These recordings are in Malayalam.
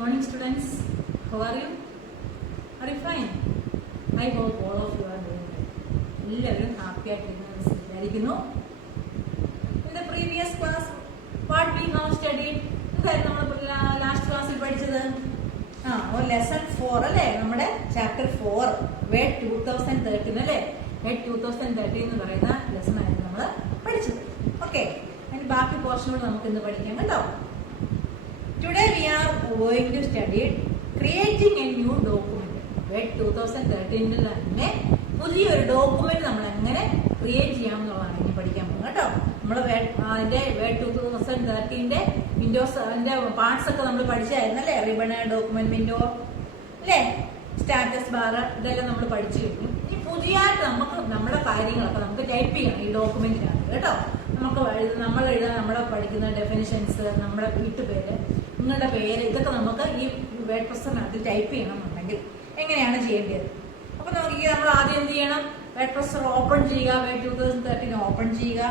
morning, students. How are you? Are you fine? I hope all of you are doing well. എല്ലാവരും ഹാപ്പി ആയിട്ടിരിക്കുന്ന വിചാരിക്കുന്നു. In the previous class, what we have studied, എന്തായിരുന്നു നമ്മൾ ലാസ്റ്റ് ക്ലാസ്സിൽ പഠിച്ചത്? ലെസൺ 4 അല്ലേ, നമ്മുടെ ചാപ്റ്റർ 4 വേഡ് 2013 അല്ലേ, വേഡ് 2013 എന്ന് പറയുന്ന ലെസൺ ആയിരുന്നു നമ്മൾ പഠിച്ചത്. ഓക്കെ, അതിന് ബാക്കി പോർഷൻ കൂടെ നമുക്ക് ഇന്ന് പഠിക്കാം കേട്ടോ. Today we are going to study creating a new document. Word 2013 തന്നെ പുതിയൊരു ഡോക്യുമെന്റ് നമ്മൾ എങ്ങനെ ക്രിയേറ്റ് ചെയ്യാമെന്നുള്ളതാണ് ഇനി പഠിക്കാൻ പോകുന്നത് കേട്ടോ. നമ്മൾ അതിന്റെ വേഡ് 2013 വിൻഡോസ് അതിന്റെ പാർട്സ് ഒക്കെ നമ്മൾ പഠിച്ചായിരുന്നു അല്ലേ. റിബൺ, ഡോക്യുമെന്റ് വിൻഡോ അല്ലേ, സ്റ്റാറ്റസ് ബാർ, ഇതെല്ലാം നമ്മൾ പഠിച്ചു കഴിഞ്ഞു. ഇനി പുതിയതായിട്ട് നമുക്ക് നമ്മുടെ കാര്യങ്ങളൊക്കെ നമുക്ക് ടൈപ്പ് ചെയ്യണം ഈ ഡോക്യുമെന്റിനകത്ത് കേട്ടോ. നമ്മൾ എഴുതാൻ നമ്മുടെ പഠിക്കുന്ന ഡെഫിനിഷൻസ്, നമ്മുടെ വീട്ടുപേര്, നിങ്ങളുടെ പേര്, ഇതൊക്കെ നമുക്ക് ഈ വേഡ് പ്രൊസസ്സറിനകത്ത് ടൈപ്പ് ചെയ്യണമെന്നുണ്ടെങ്കിൽ എങ്ങനെയാണ് ചെയ്യേണ്ടത്? അപ്പൊ നോക്കി, നമ്മൾ ആദ്യം എന്ത് ചെയ്യണം? വേഡ് പ്രൊസസ്സർ ഓപ്പൺ ചെയ്യുക. വേഡ് 2013 ഓപ്പൺ ചെയ്യുക.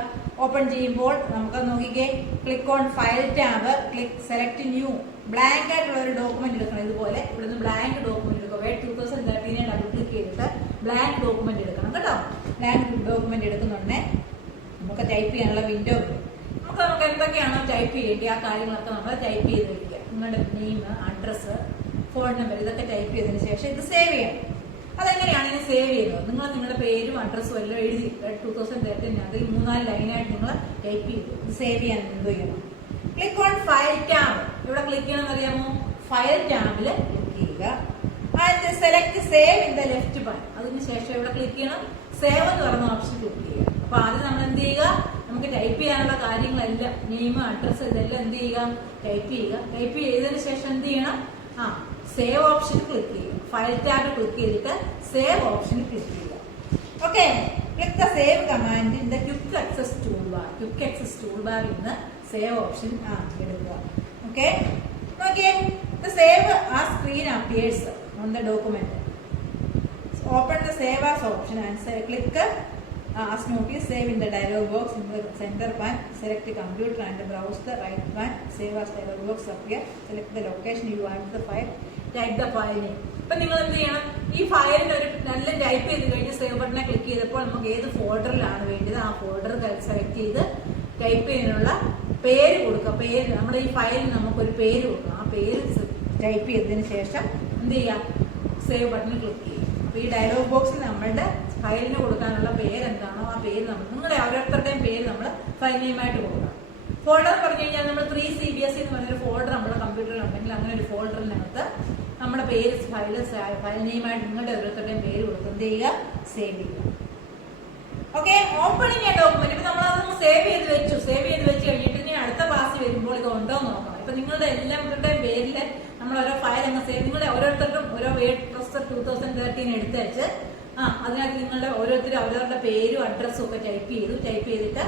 ഓപ്പൺ ചെയ്യുമ്പോൾ നമുക്ക് നോക്കിക്കേ, click on file tab, click select new. Blank ആയിട്ടുള്ള ഒരു ഡോക്യുമെന്റ് എടുക്കണം. ഇതുപോലെ ഇവിടുന്ന് ബ്ലാങ്ക് ഡോക്യുമെന്റ് എടുക്കുക. വേഡ് 2013 ഡബിൾ ക്ലിക്ക് ചെയ്തിട്ട് ബ്ലാങ്ക് ഡോക്യുമെന്റ് എടുക്കണം കേട്ടോ. ബ്ലാങ്ക് ഡോക്യുമെന്റ് എടുക്കുന്നുണ്ടേ നമുക്ക് ടൈപ്പ് ചെയ്യാനുള്ള വിൻഡോ നമുക്ക് എന്തൊക്കെയാണോ ടൈപ്പ് ചെയ്യേണ്ടി ആ കാര്യങ്ങളൊക്കെ നമ്മൾ ടൈപ്പ് ചെയ്ത് വെക്കുക. നിങ്ങളുടെ നെയിം, അഡ്രസ്സ്, ഫോൺ നമ്പർ, ഇതൊക്കെ ടൈപ്പ് ചെയ്തതിന് ശേഷം ഇത് സേവ് ചെയ്യണം. അതെങ്ങനെയാണ് ഇനി സേവ് ചെയ്യുന്നത്? നിങ്ങൾ നിങ്ങളുടെ പേരും അഡ്രസ്സും എല്ലാം എഴുതി 2013 അത് 3-4 ലൈനായിട്ട് നിങ്ങൾ ടൈപ്പ് ചെയ്തു. ഇത് സേവ് ചെയ്യാൻ എന്ത് ചെയ്യണം? Click on file tab. ഇവിടെ ക്ലിക്ക് ചെയ്യണമെന്ന് അറിയാമോ? ഫയൽ ടാബിൽ ക്ലിക്ക് ചെയ്യുക. And select save in the left pan. അതിന് ശേഷം ഇവിടെ ക്ലിക്ക് ചെയ്യണം, സേവ് എന്ന് പറയുന്ന ഓപ്ഷൻ ക്ലിക്ക് ചെയ്യുക. അപ്പൊ ആദ്യം നമ്മൾ എന്ത് ചെയ്യുക? നമുക്ക് ടൈപ്പ് ചെയ്യാനുള്ള കാര്യങ്ങളെല്ലാം, നെയിം, അഡ്രസ്സ്, ഇതെല്ലാം എന്ത് ചെയ്യുക? ടൈപ്പ് ചെയ്യുക. ടൈപ്പ് ചെയ്തതിന് ശേഷം എന്ത് ചെയ്യണം? സേവ് ഓപ്ഷൻ ക്ലിക്ക് ചെയ്യുക. ഫയൽ ടാബ് ക്ലിക്ക് ചെയ്തിട്ട് സേവ് ഓപ്ഷൻ ക്ലിക്ക് ചെയ്യുക. Okay, click the save command in the quick access tool bar. Quick access tool ബാറിൽ നിന്ന് സേവ് ഓപ്ഷൻ എടുക്കുക. ഓക്കെ, നോക്കിയേ, ദ സേവ് ആ screen appears on the document. Open the save as option and click as notice save in the dialog box in the center pane. Select the computer and browse the right pane. Save as dialog box appear. Select the location you want the file. Type the file name. ഇപ്പൊ നിങ്ങൾ എന്ത് ചെയ്യണം? ഈ ഫയലിൽ ഒരു നല്ല ടൈപ്പ് ചെയ്ത് കഴിഞ്ഞ് സേവ് ബട്ടനെ ക്ലിക്ക് ചെയ്തപ്പോൾ നമുക്ക് ഏത് ഫോൾഡറിലാണ് വേണ്ടത് ആ ഫോൾഡർ സെലക്ട് ചെയ്ത് ടൈപ്പ് ചെയ്യാനുള്ള പേര് കൊടുക്കുക. പേര്, നമ്മുടെ ഈ ഫയലിൽ നമുക്കൊരു പേര് കൊടുക്കണം. ആ പേര് ടൈപ്പ് ചെയ്തതിന് ശേഷം എന്ത് ചെയ്യാം? സേവ് ബട്ടണിൽ ക്ലിക്ക് ചെയ്യും. അപ്പൊ ഈ ഡയലോഗ് ബോക്സിൽ നമ്മളുടെ ഫയലിന് കൊടുക്കാനുള്ള പേര് എന്താണോ ആ പേര് നമ്മൾ, നിങ്ങളുടെ ഓരോരുത്തരുടെയും പേര് നമ്മൾ ഫയൽ നെയിമായിട്ട് കൊടുക്കണം. ഫോൾഡർ പറഞ്ഞു കഴിഞ്ഞാൽ നമ്മൾ 3CBSE എന്ന് പറഞ്ഞൊരു ഫോൾഡർ നമ്മുടെ കമ്പ്യൂട്ടറിൽ ഉണ്ടെങ്കിൽ അങ്ങനെ ഒരു ഫോൾഡറിനകത്ത് നമ്മുടെ പേര് ഫയൽ നെയിമായിട്ട് നിങ്ങളുടെ ഓരോരുത്തരുടെയും പേര് കൊടുത്ത് എന്ത് ചെയ്യുക? സേവ് ചെയ്യുക. Okay, opening A document. ഇപ്പൊ നമ്മളത് സേവ് ചെയ്ത് വെച്ചു. സേവ് ചെയ്ത് വെച്ച് കഴിഞ്ഞിട്ട് ഇനി അടുത്ത ക്ലാസ് വരുമ്പോൾ ഇത് ഉണ്ടോ എന്ന് നോക്കണം. ഇപ്പൊ നിങ്ങളുടെ എല്ലാവരുടെയും പേരിൽ നമ്മൾ ഓരോ ഫയൽ അങ്ങ് സേവ്, നിങ്ങളുടെ ഓരോരുത്തർക്കും ഓരോ വേഡ് പ്രൊസസ്സർ 2013 എടുത്തയച്ച് അതിനകത്ത് നിങ്ങളുടെ ഓരോരുത്തരും അവരവരുടെ പേരും അഡ്രസ്സും ഒക്കെ ടൈപ്പ് ചെയ്തിട്ട്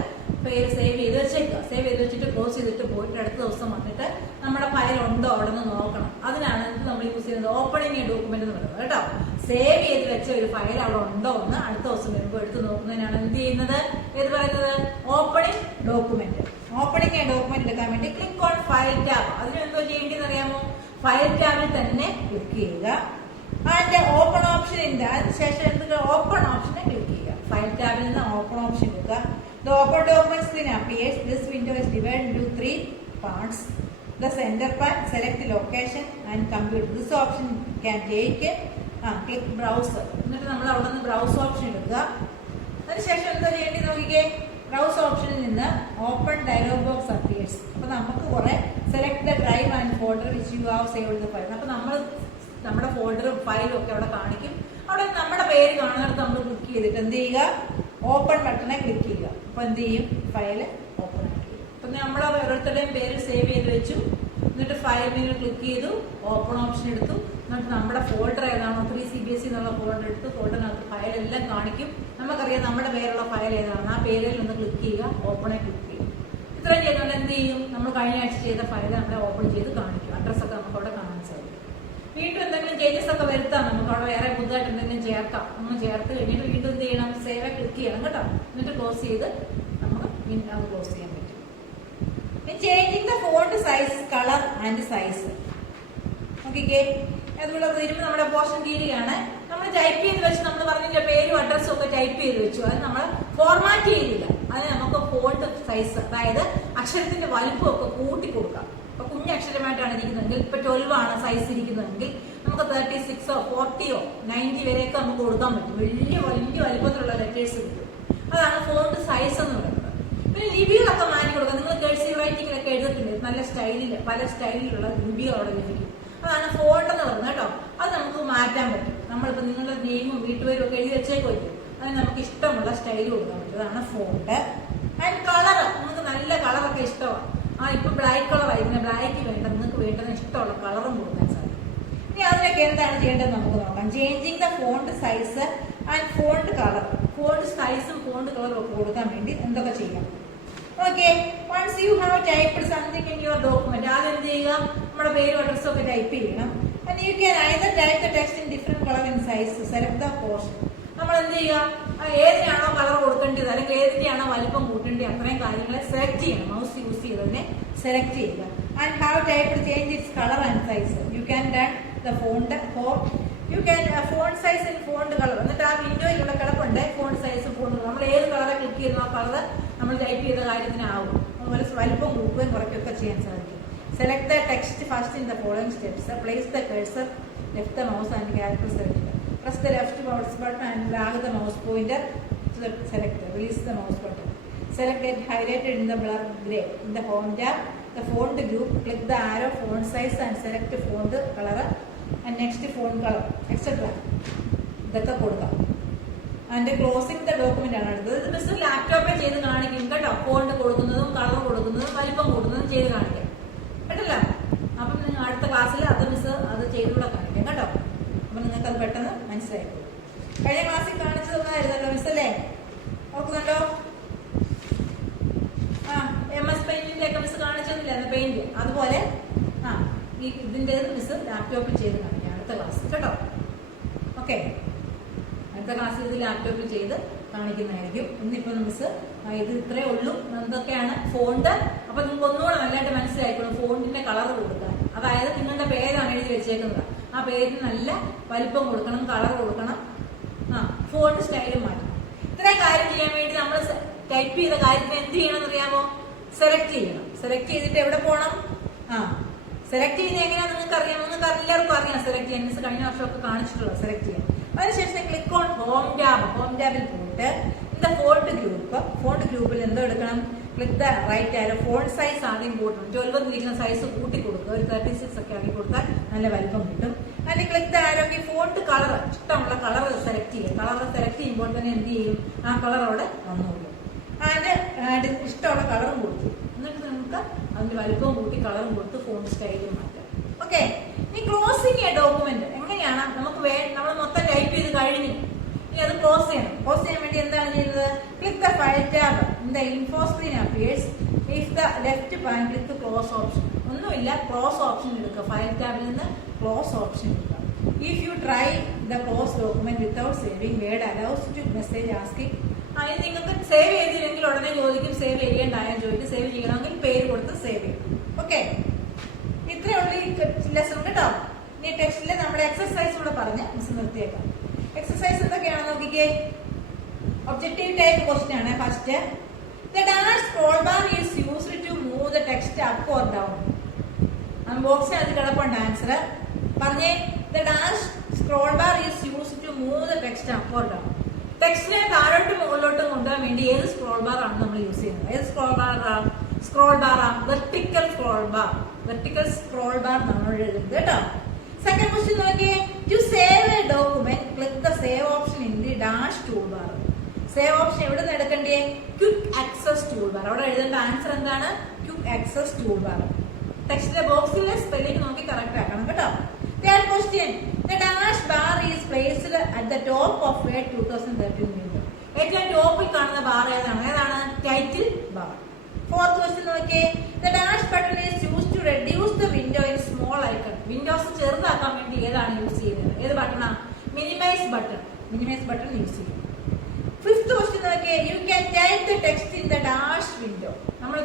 പേര് സേവ് ചെയ്ത് വെച്ചേക്കുക. സേവ് ചെയ്ത് വെച്ചിട്ട് ക്ലോസ് ചെയ്തിട്ട് പോയിട്ട് അടുത്ത ദിവസം വന്നിട്ട് നമ്മുടെ ഫയൽ ഉണ്ടോ അവിടെ നിന്ന് നോക്കണം. അതിനാണ് നമ്മൾ യൂസ് ചെയ്യുന്നത് ഓപ്പണിംഗ് എ ഡോക്യുമെന്റ് എന്ന് പറയുന്നത് കേട്ടോ. സേവ് ചെയ്ത് വെച്ച ഒരു ഫയൽ അവിടെ ഉണ്ടോ എന്ന് അടുത്ത ദിവസം വരുമ്പോൾ എടുത്ത് നോക്കുന്നതിനാണ് എന്ത് ചെയ്യുന്നത്? ഏത് പറയുന്നത്? Opening document. Opening A document എടുക്കാൻ വേണ്ടി ക്ലിക്ക് ഓൺ ഫയൽ ടാബ്. അതിന് എന്തോ ചെയ്യേണ്ടതെന്ന് അറിയാമോ? ഫയൽ ടാബിൽ തന്നെ ക്ലിക്ക് ചെയ്യുക. അതിന്റെ ഓപ്പൺ ഓപ്ഷൻ ഉണ്ട്. അതിനുശേഷം എന്തൊക്കെ ഓപ്പൺ ഓപ്ഷനെ ക്ലിക്ക് ചെയ്യുക. ഫയൽ ടാബിൽ നിന്ന് ഓപ്പൺ ഓപ്ഷൻ എടുക്കുക. The open document screen appears. This window is divided into 3 parts. The center part, select the location and computer. This option can take click browser. എന്നിട്ട് നമ്മൾ അവിടെ നിന്ന് ബ്രൗസ് ഓപ്ഷൻ എടുക്കുക. അതിനുശേഷം എന്താ ചെയ്യേണ്ടത് നോക്കിക്കേ, ബ്രൗസ് ഓപ്ഷനിൽ നിന്ന് ഓപ്പൺ ഡയലോഗ് ബോക്സ് അപ്പിയേഴ്സ്. അപ്പൊ നമുക്ക് കുറെ select the drive and folder which you have saved the file. അപ്പൊ നമ്മൾ നമ്മുടെ ഫോൾഡറും ഫയലും ഒക്കെ അവിടെ കാണിക്കും. അവിടെ നമ്മുടെ പേര് കാണുന്നിടത്ത് നമ്മൾ ക്ലിക്ക് ചെയ്തിട്ട് എന്ത് ചെയ്യുക? ഓപ്പൺ ബട്ടണെ ക്ലിക്ക് ചെയ്യുക. അപ്പൊ എന്ത് ചെയ്യും? ഫയല് ഓപ്പൺ ആക്കി. അപ്പൊ നമ്മൾ ഓരോരുത്തരുടെയും പേര് സേവ് ചെയ്ത് വെച്ചു. എന്നിട്ട് ഫയൽ മെനു ക്ലിക്ക് ചെയ്തു, ഓപ്പൺ ഓപ്ഷൻ എടുത്തു. എന്നിട്ട് നമ്മുടെ ഫോൾഡർ ഏതാണോ 3CBSE എന്നുള്ള ഫോൾഡർ എടുത്ത് ഫോൾഡറിനകത്ത് ഫയൽ എല്ലാം കാണിക്കും. നമുക്കറിയാം നമ്മുടെ പേരുള്ള ഫയൽ ഏതാണ്. ആ പേരിൽ ഒന്ന് ക്ലിക്ക് ചെയ്യുക, ഓപ്പണെ ക്ലിക്ക് ചെയ്യും. ഇത്രയും ചെയ്തുകൊണ്ട് എന്ത് ചെയ്യും? നമ്മൾ കഴിഞ്ഞ ആഴ്ച ചെയ്ത ഫയൽ നമ്മളെ ഓപ്പൺ ചെയ്ത് കാണിക്കും. അഡ്രസ്സൊക്കെ നമുക്ക് അവിടെ കാണാൻ സാധിക്കും. വീണ്ടും എന്തെങ്കിലും ചേഞ്ചസ് ഒക്കെ വരുത്താം, നമുക്ക് അവിടെ വേറെ പുതുതായിട്ട് എന്തെങ്കിലും ചേർക്കാം. നമ്മൾ ചേർത്ത് കഴിഞ്ഞിട്ട് വീണ്ടും എന്ത് ചെയ്യണം? സേവ് ക്ലിക്ക് ചെയ്യണം കേട്ടോ. എന്നിട്ട് ക്ലോസ് ചെയ്ത് നമുക്ക് അത് ക്ലോസ് ചെയ്യാൻ പറ്റും. Changing the font size, colour and size. നോക്കിക്കേ, അതുപോലെ വരുമ്പോൾ നമ്മുടെ പോർഷൻ കീഴിലാണ്. നമ്മൾ ടൈപ്പ് ചെയ്ത് വെച്ച് നമ്മൾ പറഞ്ഞില്ല പേരും അഡ്രസ്സും ഒക്കെ ടൈപ്പ് ചെയ്ത് വെച്ചു. അത് നമ്മൾ ഫോർമാറ്റ് ചെയ്തില്ല. അതിന് നമുക്ക് ഫോണ്ട് സൈസ്, അതായത് അക്ഷരത്തിന്റെ വലുപ്പമൊക്കെ കൂട്ടി കൊടുക്കാം. ഇപ്പൊ കുഞ്ഞക്ഷരമായിട്ടാണ് ഇരിക്കുന്നതെങ്കിൽ, ഇപ്പൊ 12 ആണ് സൈസ് ഇരിക്കുന്നതെങ്കിൽ നമുക്ക് 36ഓ 40ഓ 90 വരെയൊക്കെ നമുക്ക് കൊടുക്കാൻ പറ്റും. വലിയ വലുപ്പത്തിലുള്ള ലെറ്റേഴ്സ് കിട്ടും. അതാണ് ഫോണ്ട് സൈസ് എന്ന് പറയുന്നത്. പിന്നെ ലിപികളൊക്കെ മാറ്റി കൊടുക്കാം. നിങ്ങൾ കഴ്സീവ് റൈറ്റിങ്ങിലൊക്കെ എഴുതത്തില്ലേ, നല്ല സ്റ്റൈലിൽ, പല സ്റ്റൈലിലുള്ള ലിപികൾ അവിടെ ലഭിക്കും. അതാണ് ഫോണ്ട് എന്ന് പറയുന്നത് കേട്ടോ. അത് നമുക്ക് മാറ്റാൻ പറ്റും. നമ്മളിപ്പോ നിങ്ങളുടെ നെയിമും വീട്ടുപേരും ഒക്കെ എഴുതി വെച്ചേക്ക് പറ്റും. അതിന് നമുക്ക് ഇഷ്ടമുള്ള സ്റ്റൈൽ കൊടുക്കാൻ പറ്റും. അതാണ് ഫോണ്ട്. ആൻഡ് കളർ, നിങ്ങൾക്ക് നല്ല കളറൊക്കെ ഇഷ്ടമാണ്. ഇപ്പൊ ബ്ലാക്ക് കളർ ആയിരിക്കും, ബ്ലാക്ക് വേണ്ട, നിങ്ങൾക്ക് വേണ്ടുന്ന ഇഷ്ടമുള്ള കളറും കൊടുക്കാൻ സാധിക്കും. ഇനി അതിനൊക്കെ എന്താണ് ചെയ്യേണ്ടത് നമുക്ക് നോക്കാം. Changing the font size and font colour. Font സൈസും ഫോണ്ട് കളറും ഒക്കെ കൊടുക്കാൻ വേണ്ടി എന്തൊക്കെ ചെയ്യാം? Okay, once you have typed something in your document, ആദ്യം എന്ത് ചെയ്യുക, നമ്മുടെ പേരും അഡ്രസ്സും ഒക്കെ ടൈപ്പ് ചെയ്യണം. And you can either type the text in different colour and size, select the portion. നമ്മൾ എന്ത് ചെയ്യുക, ഏതിനാണോ കളർ കൊടുക്കേണ്ടത് അല്ലെങ്കിൽ ഏതിന്റെയാണോ വലിപ്പം കൂട്ടേണ്ടത് അത്രയും കാര്യങ്ങളെ സെലക്ട് ചെയ്യണം. മൗസ് യൂസ് ചെയ്തതിനെ സെലക്ട് ചെയ്യുക. And have typed change its colour and size. You can done the font for you can font size in font colour. എന്നിട്ട് ആ വിൻഡോയിലുള്ള കിടപ്പുണ്ട് ഫോണ്ട് സൈസ് ഫോണ്ട്. നമ്മൾ ഏത് കളറെ ക്ലിക്ക് ചെയ്യുന്നു ആ കളർ നമ്മൾ ടൈപ്പ് ചെയ്ത കാര്യത്തിനാവും. അതുപോലെ വലിപ്പം കൂട്ടുകയും കുറയ്ക്കുകയൊക്കെ ചെയ്യാൻ സാധിക്കും. Select the text first in the following steps. Place the cursor, left the mouse and character select. Press the left mouse button and drag the mouse pointer to the selector. Release the mouse button. Select Get highlighted in the blur gray. In the home tab, the font group, click the arrow font size and select font color and next font color, etc. ഇതൊക്കെ കൊടുക്കാം. അതിന്റെ ക്ലോസിംഗ് ദ ഡോക്യുമെന്റ് ആണ് അടുത്തത്. ഇത് മിസ് ലാപ്ടോപ്പിൽ ചെയ്ത് കാണിക്കും കേട്ടോ. ഫോണ്ട് കൊടുക്കുന്നതും കളർ കൊടുക്കുന്നതും വലിപ്പം കൊടുക്കുന്നതും ചെയ്ത് കാണിക്കാം കേട്ടല്ലോ. അപ്പം നിങ്ങൾ അടുത്ത ക്ലാസ്സിൽ അത് മിസ് അത് ചെയ്തുകൂടെ കാണിക്കാം കേട്ടോ. അപ്പൊ നിങ്ങൾക്ക് അത് പെട്ടെന്ന് മനസ്സിലായിക്കോളും. കഴിഞ്ഞ ക്ലാസ്സിൽ കാണിച്ചു തന്നായിരുന്നല്ലോ മിസ് അല്ലേ, ഓർക്കുന്നുണ്ടോ? MS പെയിന്റിന്റെ ഒക്കെ മിസ് കാണിച്ചൊന്നുമില്ല പെയിന്റ്. അതുപോലെ ഇതിന്റെ മിസ് ലാപ്ടോപ്പിൽ ചെയ്ത് കാണിക്കാം അടുത്ത ക്ലാസ് കേട്ടോ. ഓക്കെ, അടുത്ത ക്ലാസ്സിൽ ഇത് ലാപ്ടോപ്പിൽ ചെയ്ത് കാണിക്കുന്നതായിരിക്കും. ഇന്നിപ്പോ മിസ് ഇത് ഇത്രേ ഉള്ളൂ. എന്തൊക്കെയാണ് ഫോണ്ട്, അപ്പൊ നിങ്ങൾക്ക് ഒന്നുകൂടെ നല്ലതായിട്ട് മനസ്സിലായിക്കോളും. ഫോണ്ടിന്റെ കളർ കൊടുക്കാൻ, അതായത് നിങ്ങളുടെ പേരാണ് എഴുതി വെച്ചേക്കുന്നത്, ആ പേരിന് നല്ല വലിപ്പം കൊടുക്കണം, കളർ കൊടുക്കണം, ഫോണ്ട് സ്റ്റൈലും മാറ്റണം. ഇത്രയും കാര്യം ചെയ്യാൻ വേണ്ടി നമ്മൾ ടൈപ്പ് ചെയ്ത കാര്യത്തിന് എന്ത് ചെയ്യണം അറിയാമോ? സെലക്ട് ചെയ്യണം. സെലക്ട് ചെയ്തിട്ട് എവിടെ പോകണം? സെലക്ട് ചെയ്യുന്നത് എങ്ങനെയാണെന്ന് നിങ്ങൾക്ക് അറിയാം. നിങ്ങൾക്ക് എല്ലാവർക്കും അറിയാം സെലക്ട് ചെയ്യാൻ. മിസ് കഴിഞ്ഞ വർഷമൊക്കെ കാണിച്ചിട്ടുള്ളത് സെലക്ട് ചെയ്യാൻ. അതിനുശേഷം click on home tab. Home ടാബിൽ പോയിട്ട് இந்த ഫോണ്ട് ഗ്രൂപ്പ്, ഫോണ്ട് ഗ്രൂപ്പിൽ എന്തോ എടുക്കണം? Click the right arrow. Font size ആദ്യം കൂട്ടണം. 12 ഇരിക്കുന്ന സൈസ് കൂട്ടി കൊടുക്കുക. ഒരു 36 ഒക്കെ ആക്കി കൊടുത്താൽ നല്ല വലിപ്പം കിട്ടും. അതിന് ക്ലിക്ക് ദ ആരോ. ഈ ഫോണ്ട് കളർ, ഇഷ്ടമുള്ള കളർ സെലക്ട് ചെയ്യുക. കളർ സെലക്ട് ചെയ്യുമ്പോൾ തന്നെ എന്ത് ചെയ്യും? ആ കളർ അവിടെ വന്നോളൂ. അതിന്റെ ഇഷ്ടമുള്ള കളറും കൊടുത്തു. എന്നിട്ട് നമുക്ക് അതിന്റെ വലിപ്പം കൂട്ടി കളറും കൊടുത്ത് ഫോണ്ട് സ്റ്റൈലും മാറ്റാം. ഓക്കെ, ഇനി ക്ലോസിംഗ് എ ഡോക്യുമെന്റ് എങ്ങനെയാണ്? നമുക്ക് നമ്മൾ മൊത്തം ടൈപ്പ് ചെയ്ത് കഴിഞ്ഞു. ഇനി അത് ക്ലോസ് ചെയ്യണം. ക്ലോസ് ചെയ്യാൻ വേണ്ടി എന്താണ് ചെയ്യുന്നത്? Click the file tab. In the info screen appears. If the left pane click the close option. ഒന്നുമില്ല, ക്ലോസ് ഓപ്ഷൻ എടുക്കുക. ഫയൽ ടാബിൽ നിന്ന് ക്ലോസ് ഓപ്ഷൻ എടുക്കുക. If you try the close document without saving, word allows to message asking. അതിന് നിങ്ങൾക്ക് സേവ് ചെയ്തില്ലെങ്കിൽ ഉടനെ ചോദിക്കും സേവ് ചെയ്യേണ്ടായാലും ചോദിക്കും. സേവ് ചെയ്യണമെങ്കിൽ പേര് കൊടുത്ത് സേവ് ചെയ്യും. ഓക്കെ, ഇത്രയുള്ള ഈ ലെസൺ കേട്ടോ. ഇനി ടെക്സ്റ്റിലെ നമ്മുടെ എക്സസൈസ് കൂടെ പറഞ്ഞ് മിസ് നിർത്തിയേക്കാം. എക്സസൈസ് എന്തൊക്കെയാണ് നോക്കിക്കേ. ഒബ്ജക്റ്റീവ് ടൈപ്പ് ക്വസ്റ്റ്യൻ ആണ്. First, the dash scroll bar is used to move the text up or down. ബോക്സിനകത്ത് കിടപ്പുണ്ട് ആൻസർ. പറഞ്ഞേ, the dash scroll bar is used to move the text up or down. ടെക്സ്റ്റിനെ താഴോട്ടും മുകളിലോട്ടും കൊണ്ടുപോകാൻ വേണ്ടി ഏത് സ്ക്രോൾ ബാർ ആണ് നമ്മൾ യൂസ് ചെയ്യുന്നത്? ഏത് scroll bar vertical scroll bar. Vertical scroll bar നമ്മൾ എഴുതുന്നത് കേട്ടോ. സെക്കൻഡ് ക്വസ്റ്റ്യൻ നോക്കിയേ. To save a document click the save option in the dash toolbar. Save option എവിടെ നിന്ന് എടുക്കണ്ടേ? Quick access toolbar. അവിടെ എഴുതേണ്ട ആൻസർ എന്താണ്? Quick access toolbar. ടെക്സ്റ്റിലെ ബോക്സിലെ സ്പെല്ലിംഗ് നോക്കി കറക്റ്റ് ആക്കണം കേട്ടോ. Third question, the dash bar is placed at the top of Word 2013 window. ഏറ്റവും ടോപ്പിൽ കാണുന്ന ബാർ ഏതാണ്? Title bar. ഫോർത്ത് ക്വസ്റ്റ്യൻ നോക്കിയേ. The dash button is used to reduce the window in small icon. Windows ചെറുതാക്കാൻ വേണ്ടി ഏതാണ് യൂസ് ചെയ്യുന്നത്? ഏത് ബട്ടണാ? Minimise button. Minimise button use ചെയ്യും. ഫിഫ്ത്ത് ക്വസ്റ്റ്യൻ നോക്കിയേ. You can type the text in the dash window. നമ്മൾ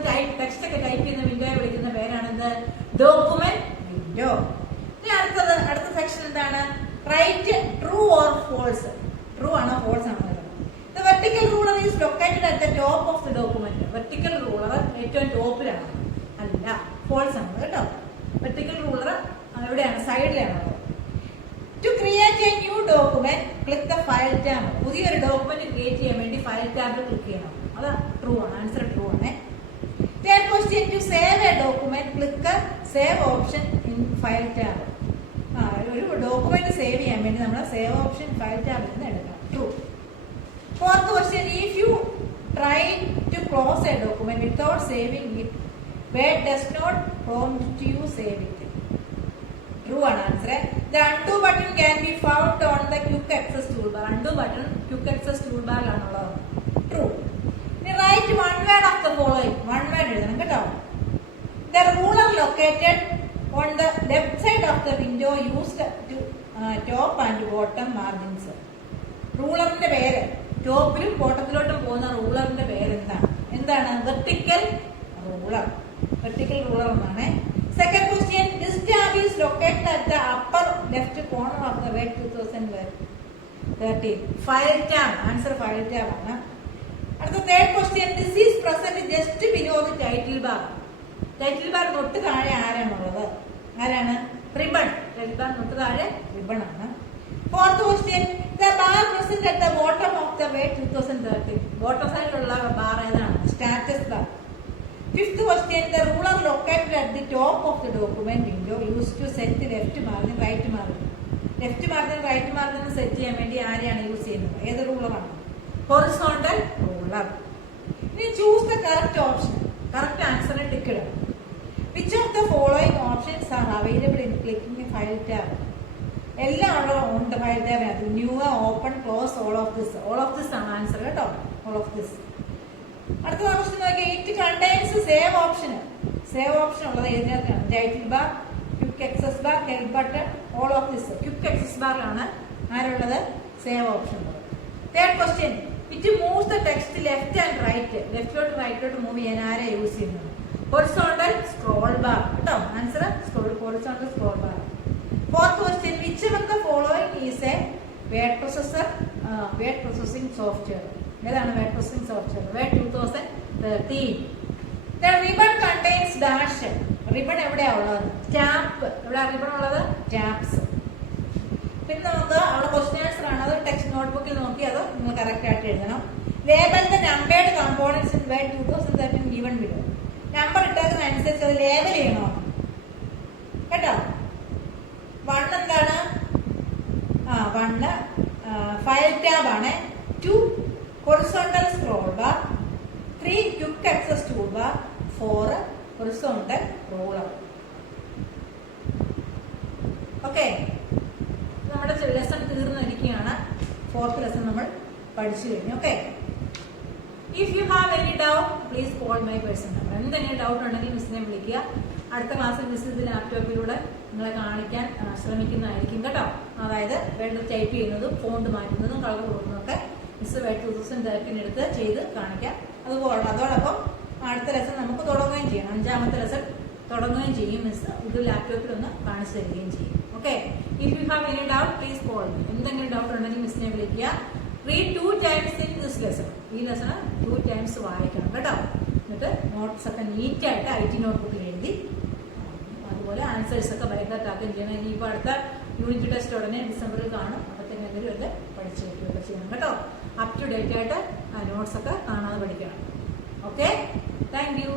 ടെക്സ്റ്റ് ഒക്കെ ടൈപ്പ് ചെയ്യുന്ന വിൻഡോയെ വിളിക്കുന്ന പേരാണെന്ത്? Document window. ഇനി അടുത്ത write true or false. True ആണോ ഫോൾസ് ആണോ? The vertical ruler is located at the top of the document. Vertical ruler ഏറ്റവും ടോപ്പിലാണ്. അല്ല, ഫോൾസ് ആണ് കേട്ടോ. വെർട്ടിക്കൽ റൂളർ എവിടെയാണ്? സൈഡിലാണ്. To create a new document, click the file tab. പുതിയൊരു ഡോക്യുമെന്റ് ക്രിയേറ്റ് ചെയ്യാൻ വേണ്ടി ഫയൽ ടാബിൽ ക്ലിക്ക് ചെയ്യണം. അത് ട്രൂ ആണ്. ആൻസർ ട്രൂ ആണ്. Third question, to save a document, click the save option in file tab. ഒരു ഡോക്യുമെന്റ് സേവ് ചെയ്യാൻ വേണ്ടി നമ്മൾ സേവ് ഓപ്ഷൻ ഫയൽ ടാബിൽ നിന്ന് എടുക്കണം. True. Fourth question, if you try to close a document without saving it, Word does not prompt you save it. True ആണ് answer. The undo button can be found on the quick access toolbar. Undo button quick access toolbar ആണുള്ളത്. True. Write one word of the following. One word എഴുതണം കേട്ടോ. The ruler located on the left side of the window used to top and bottom margins. റൂളറിന്റെ പേര്, ടോപ്പിലും ബോട്ടത്തിലോട്ടും പോകുന്ന റൂളറിന്റെ പേര് എന്താണ്? Vertical ruler. വെർട്ടിക്കൽ റൂളർ എന്നാണ്. Second question, this tab is located at the upper left corner of the web 2013. File tab. Answer file tab ആണ്. അടുത്ത third question, this is present just below the title bar. Title bar തൊട്ട് താഴെ ആരാണുള്ളത്? ആരാണ്? റിബൺ. ടൈറ്റിൽ ബാർ തൊട്ട് താഴെ റിബൺ ആണ്. Fourth question, the bar present at the bottom of the Word 2013. Bottom സൈഡിലുള്ള ബാർ ഏതാണ്? Status bar. Fifth question, the ruler located at the top of the document window used to set the left margin, right margin. Left margin right margin set ചെയ്യാൻ വേണ്ടി ആരെയാണ് യൂസ് ചെയ്യുന്നത്? ഏത് റൂളറാണ്? Horizontal ruler. ഇനി choose the correct option. Correct ആൻസറിന് ടിക്ക് ഇടണം. Which of the following options are available in clicking the file tab? എല്ലാം ഉണ്ട് ഫയൽ ടാബിനകത്ത്. New, open, close, all of this. All of this ആണ് ആൻസർ കേട്ടോ. All of this. അടുത്ത ക്വസ്റ്റ്യൻ നോക്കിയാൽ it contains save option. Save option ഉള്ളത് ഏതിനകത്താണ്? Title bar, quick access bar, help button, all of this. Quick access ബാറിലാണ് ആരുള്ളത്? സേവ് ഓപ്ഷൻ ഉള്ളത്. Third question, it moves the text left and right. ലെഫ്റ്റിലോട്ട് റൈറ്റിലോട്ട് മൂവ് ചെയ്യാൻ ആരെ യൂസ് ചെയ്യുന്നത്? ഹൊറിസോണ്ടൽ സ്ക്രോൾ ബാർ കേട്ടോ. Answer horizontal scroll bar. Fourth question, which of the following is a word processor, word processing software? ഏതാണ് word processing software? Word 2013. The ribbon contains dash. Ribbon എവിടെയാ ഉള്ളത്? ടാപ്പ്. എവിടെയാ റിബൺ ഉള്ളത്? ടാപ്സ്. പിന്നെ നമുക്ക് അവിടെ ക്വസ്റ്റ്യൻ ആൻസർ ആണ്. അത് ടെക്സ്റ്റ് നോട്ട്ബുക്കിൽ നോക്കി അത് നിങ്ങൾ കറക്റ്റ് ആയിട്ട് എഴുതണം. Label the numbered components in Word 2013 given below. Number ഇട്ടേക്കുന്ന അനുസരിച്ച് അത് ലേബൽ ചെയ്യണോ കേട്ടോ. 1 എന്താണ്? 1 ഫയൽ ടാബ് ആണ്. 2 horizontal scroll bar. 3 quick access tool bar. 4 horizontal ruler. Okay, നമ്മുടെ ലെസൺ തീർന്നിരിക്കുകയാണ്. ഫോർത്ത് ലെസൺ നമ്മൾ പഠിച്ചു കഴിഞ്ഞു. Okay, if you have any doubt please call my person number. എന്തെങ്കിലും ഡൗട്ട് ഉണ്ടെങ്കിൽ മിസ്സിനെ വിളിക്കുക. അടുത്ത ക്ലാസ്സിൽ മിസ് ഇത് ലാപ്ടോപ്പിലൂടെ നിങ്ങളെ കാണിക്കാൻ ശ്രമിക്കുന്നതായിരിക്കും കേട്ടോ. അതായത് വേണ്ട ടൈപ്പ് ചെയ്യുന്നതും ഫോണ്ട് മാറ്റുന്നതും കളർ കൊടുക്കുന്നതും ഒക്കെ മിസ് Word 2013 എടുത്ത് ചെയ്ത് കാണിക്കാം. അതോടൊപ്പം അടുത്ത ലെസൺ നമുക്ക് തുടങ്ങുകയും ചെയ്യും. 5ാമത്തെ ലെസൺ തുടങ്ങുകയും ചെയ്യും. മിസ് ഇത് ലാപ്ടോപ്പിൽ ഒന്ന് കാണിച്ചു തരികയും ചെയ്യും. Okay, if you have any doubt please call me. എന്തെങ്കിലും ഡൗട്ട് ഉണ്ടെങ്കിൽ മിസ്സിനെ വിളിക്കുക. Read 2 times in this lesson. ഈ ലെസൺ 2 times വായിക്കണം കേട്ടോ. എന്നിട്ട് നോട്ട്സ് ഒക്കെ നീറ്റായിട്ട് IT നോട്ട്ബുക്കിൽ എഴുതി അതുപോലെ ആൻസേഴ്സ് ഒക്കെ ബൈഹാർട്ടാക്കുകയും ചെയ്യണം. ഇനിയിപ്പോൾ അടുത്ത യൂണിറ്റ് ടെസ്റ്റ് ഉടനെ ഡിസംബറിൽ കാണും. അപ്പോഴത്തേക്കും എന്തെങ്കിലും ഇത് പഠിച്ചു വയ്ക്കുകയൊക്കെ ചെയ്യണം കേട്ടോ. അപ് ടു ഡേറ്റ് ആയിട്ട് നോട്ട്സ് ഒക്കെ കാണാതെ പഠിക്കണം. Okay, thank you.